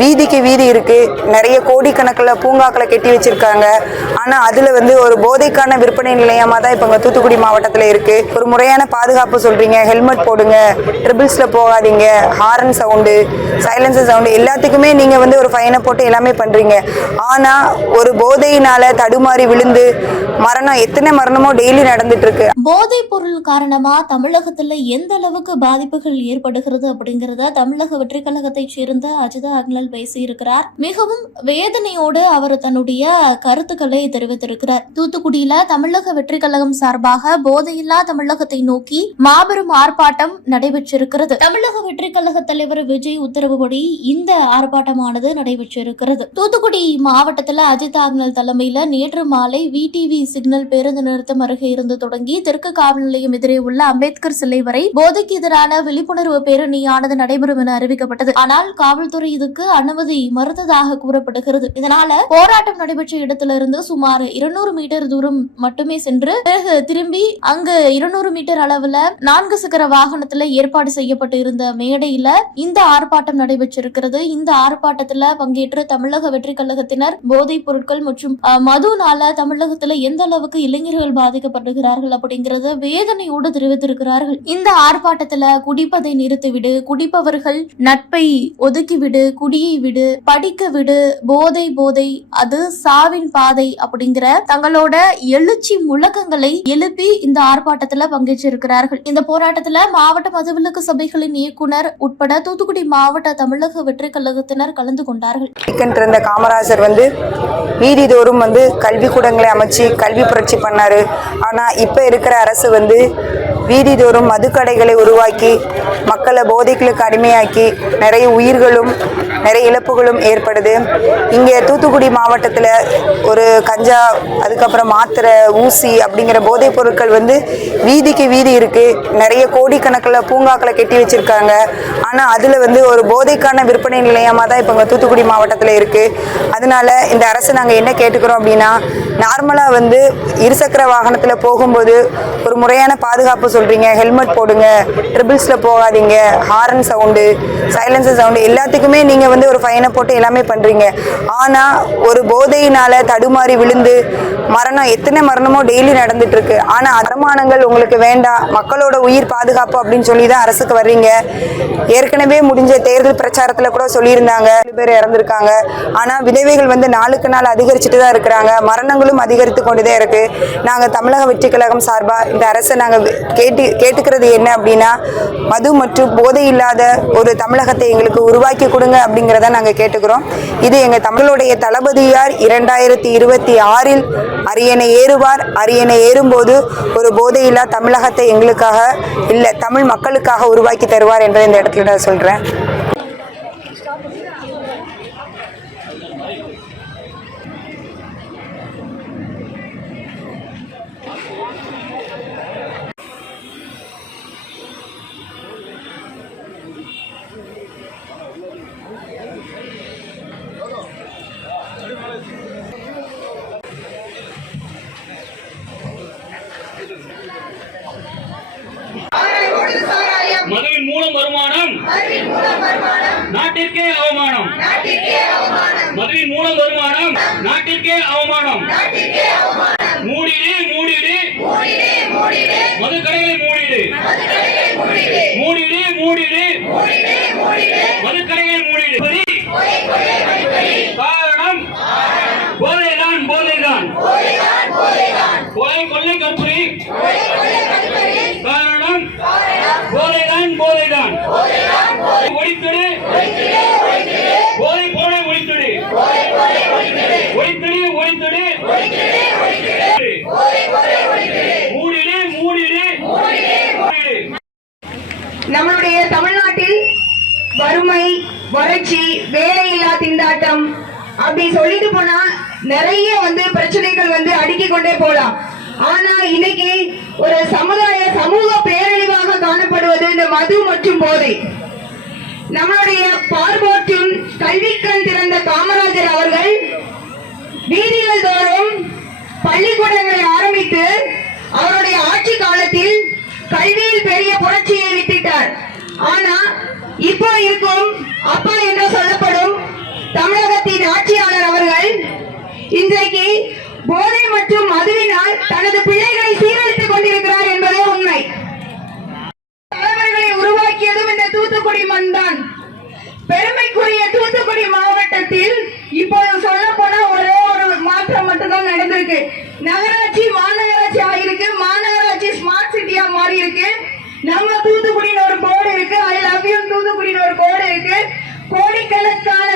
வீதிக்கு வீதி இருக்கு, நிறைய கோடிக்கணக்கில் பூங்காக்களை கட்டி வச்சிருக்காங்க. ஆனா அதுல வந்து ஒரு போதைக்கான விற்பனை நிலையமா தான் இப்ப தூத்துக்குடி மாவட்டத்தில் இருக்கு. ஒரு முறையான பாதுகாப்பு சொல்றீங்க, ஹெல்மெட் போடுங்க, ட்ரிபிள்ஸ்ல போகாதீங்க, ஹாரன் சவுண்டு, சைலன்சர் சவுண்டு எல்லாத்துக்குமே நீங்க ஒரு ஃபைனை போட்டு எல்லாமே பண்றீங்க. ஆனா ஒரு போதையினால தடுமாறி விழுந்து எத்தனை மரணமோ டெய்லி நடந்துட்டு இருக்கு. போதை பொருள் காரணமா தமிழகத்துல எந்த அளவுக்கு பாதிப்புகள் ஏற்படுகிறது அப்படிங்கறத தமிழக வெற்றி கழகத்தை சேர்ந்த அஜிதா அக்னல் பேசியிருக்கிறார். மிகவும் வேதனையோடு அவர் தன்னுடைய கருத்துக்களை தெரிவித்திருக்கிறார். தூத்துக்குடியில தமிழக வெற்றி கழகம் சார்பாக போதையில்லா தமிழகத்தை நோக்கி மாபெரும் ஆர்ப்பாட்டம் நடைபெற்றிருக்கிறது. தமிழக வெற்றி கழக தலைவர் விஜய் உத்தரவுப்படி இந்த ஆர்ப்பாட்டமானது நடைபெற்றிருக்கிறது. தூத்துக்குடி மாவட்டத்தில் அஜிதா அக்னல் தலைமையில நேற்று மாலை விடிவி சிக்னல் பேருந்து நிறுத்தம் அருகே இருந்து தொடங்கி தெற்கு காவல் நிலையம் எதிரே உள்ள அம்பேத்கர் சிலை வரை போதைக்கு எதிரான விழிப்புணர்வு பேரணியானது நடைபெறும் என அறிவிக்கப்பட்டது. ஆனால் காவல்துறை இதுக்கு அனுமதி மறுத்ததாக கூறப்படுகிறது. இதனால போராட்டம் நடைபெற்ற இடத்திலிருந்து சுமார் 200 மீட்டர் தூரம் மட்டுமே சென்று பிறகு திரும்பி அங்கு 200 மீட்டர் அளவுல 4 சக்கர வாகனத்துல ஏற்பாடு செய்யப்பட்டு இருந்த மேடையில இந்த ஆர்ப்பாட்டம் நடைபெற்றிருக்கிறது. இந்த ஆர்ப்பாட்டத்துல பங்கேற்ற தமிழக வெற்றி கழகத்தினர் போதைப் பொருட்கள் மற்றும் மதுனால தமிழகத்துல எந்த அளவுக்கு இளைஞர்கள் பாதிக்கப்படுகிறார்கள் அப்படிங்கறத வேதனையோடு தெரிவித்திருக்கிறார்கள். இந்த ஆர்ப்பாட்டத்துல குடிப்பதை நிறுத்திவிடு, குடிப்பவர்கள் நட்பை ஒதுக்கிவிடு, குடியை விடு, படிக்க விடு, போதை போதை அது சாவின் பாதை அப்படிங்கிற தங்களோட எழுச்சி முழக்கங்களை எழுப்பி இந்த ஆர்ப்பாட்டத்துல பங்கேற்றிருக்கிறார்கள். இந்த போராட்டத்துல மாவட்ட மதுவிலக்கு சபைகளின் இயக்குனர் உட்பட தூத்துக்குடி மாவட்ட தமிழக வெற்றி கழகத்தினர் கலந்து கொண்டார்கள். காமராஜர் வீதிதோறும் கல்விக்கூடங்களை அமைச்சு கல்வி புரட்சி பண்ணாரு. ஆனா இப்ப இருக்கிற அரசு வீதிதோறும் மதுக்கடைகளை உருவாக்கி மக்களை போதைகளுக்கு அடிமையாக்கி நிறைய உயிர்களும் நிறைய இழப்புகளும் ஏற்படுது. இங்கே தூத்துக்குடி மாவட்டத்தில் ஒரு கஞ்சா, அதுக்கப்புறம் மாத்திரை, ஊசி அப்படிங்கிற போதைப் பொருட்கள் வீதிக்கு வீதி இருக்கு, நிறைய கோடிக்கணக்கில் பூங்காக்களை கட்டி வச்சிருக்காங்க. ஆனால் அதில் ஒரு போதைக்கான விற்பனை நிலையமாக தான் இப்போ தூத்துக்குடி மாவட்டத்தில் இருக்கு. அதனால இந்த அரசு நாங்கள் என்ன கேட்டுக்கிறோம் அப்படின்னா, நார்மலாக இருசக்கர வாகனத்தில் போகும்போது ஒரு முறையான பாதுகாப்பு சொல்றீங்க, ஹெல்மெட் போடுங்க, ட்ரிபிள்ஸ்ல போகாதீங்க, ஹாரன் சவுண்டு, சைலன்சர் சவுண்டு எல்லாத்துக்குமே நீங்க ஒரு ஃபைனை போட்டு எல்லாமே பண்றீங்க. ஆனா ஒரு போதையினால தடுமாறி விழுந்து எத்தனை மரணமோ டெய்லி நடந்துட்டு இருக்கு. ஆனா வருமானங்கள் உங்களுக்கு வேண்டாம், மக்களோட உயிர் பாதுகாப்பு அப்படின்னு சொல்லி தான் அரசுக்கு வர்றீங்க. ஏற்கனவே முடிஞ்ச தேர்தல் பிரச்சாரத்துல கூட சொல்லியிருந்தாங்க, 2 பேர் இறந்திருக்காங்க. ஆனா விதவைகள் நாளுக்கு நாள் அதிகரிச்சுட்டு தான் இருக்கிறாங்க, மரணங்களும் அதிகரித்து கொண்டுதான் இருக்கு. நாங்க தமிழக வெற்றி கழகம் சார்பா இந்த அரசை நாங்க கேட்டுக்கிறது என்ன அப்படின்னா, மது மற்றும் போதை இல்லாத ஒரு தமிழகத்தை எங்களுக்கு உருவாக்கி கொடுங்க அப்படிங்கிறத நாங்க கேட்டுக்கிறோம். இது எங்க தமிழுடைய தளபதியார் 2026 அரியணை ஏறுவார். அரியணை ஏறும்போது ஒரு போதையில்லா தமிழகத்தை எங்களுக்காக இல்ல தமிழ் மக்களுக்காக உருவாக்கி தருவார் என்ற இந்த இடத்துல நான் சொல்றேன். மதுவின் மூலம் வருமானம் நாட்டிற்கே அவமானம். மதுவின் மூலம் வருமானம் நாட்டிற்கே அவமானம். மூடிடு மூடிடு மதுக்கடைகளை மூடிடு, மூடிடு மூடிடு மதுக்கடைகளை மூடிடு. காரணம் போதைதான், போதைதான், கொலை கொள்ளை கற்புரி. காரணம் போதைதான், போதைதான். ஒழித்துடு போதை போதை ஒழித்துடு, ஒழித்துடு ஒழித்துடு மூடிடு மூடிடு. நம்மளுடைய தமிழ்நாட்டில் வறுமை, வறட்சி, வேலையில்லா திண்டாட்டம் அப்படி சொல்லிட்டு போனா நிறைய பிரச்சனைகள் அடுக்கிக் கொண்டே போலாம். ஆனா இன்னைக்கு ஒரு சமூக பேரழிவாக காணப்படுவது இந்த மது மற்றும் போதை. நம்மளுடைய பார்வோற்றும் கல்விக்கண் திறந்த காமராஜர் அவர்கள் வீதிகள் தோறும் பள்ளிக்கூடங்களை ஆரம்பித்து அவருடைய ஆட்சி காலத்தில் கல்வியில் பெரிய புரட்சியை வித்திட்டார். ஆனா இப்போ இருக்கும் அப்பா என்று சொல்லப்படும் இன்றைக்கு போதை மற்றும் மதுவினால் தனது பிள்ளைகளை சீரழித்துக் கொண்டிருக்கிறார் என்பதே உண்மை. தலைவர்களை உருவாக்கியதும் இந்த தூத்துக்குடி மண் தான். பெருமைக்குரிய தூத்துக்குடி மாவட்டத்தில் இப்போது சொல்ல போனா ஒரே ஒரு மாற்றம் மட்டும்தான் நடந்திருக்கு. நகராட்சி மாநகராட்சி ஆகிருக்கு, மாநகராட்சி ஸ்மார்ட் சிட்டியா மாறி இருக்கு. நம்ம தூத்துக்குடின்னு ஒரு போர்டு இருக்கு, ஐ லவ் யூ தூத்துக்குடின்னு ஒரு போர்டு இருக்கு. கோடிக்கணக்கான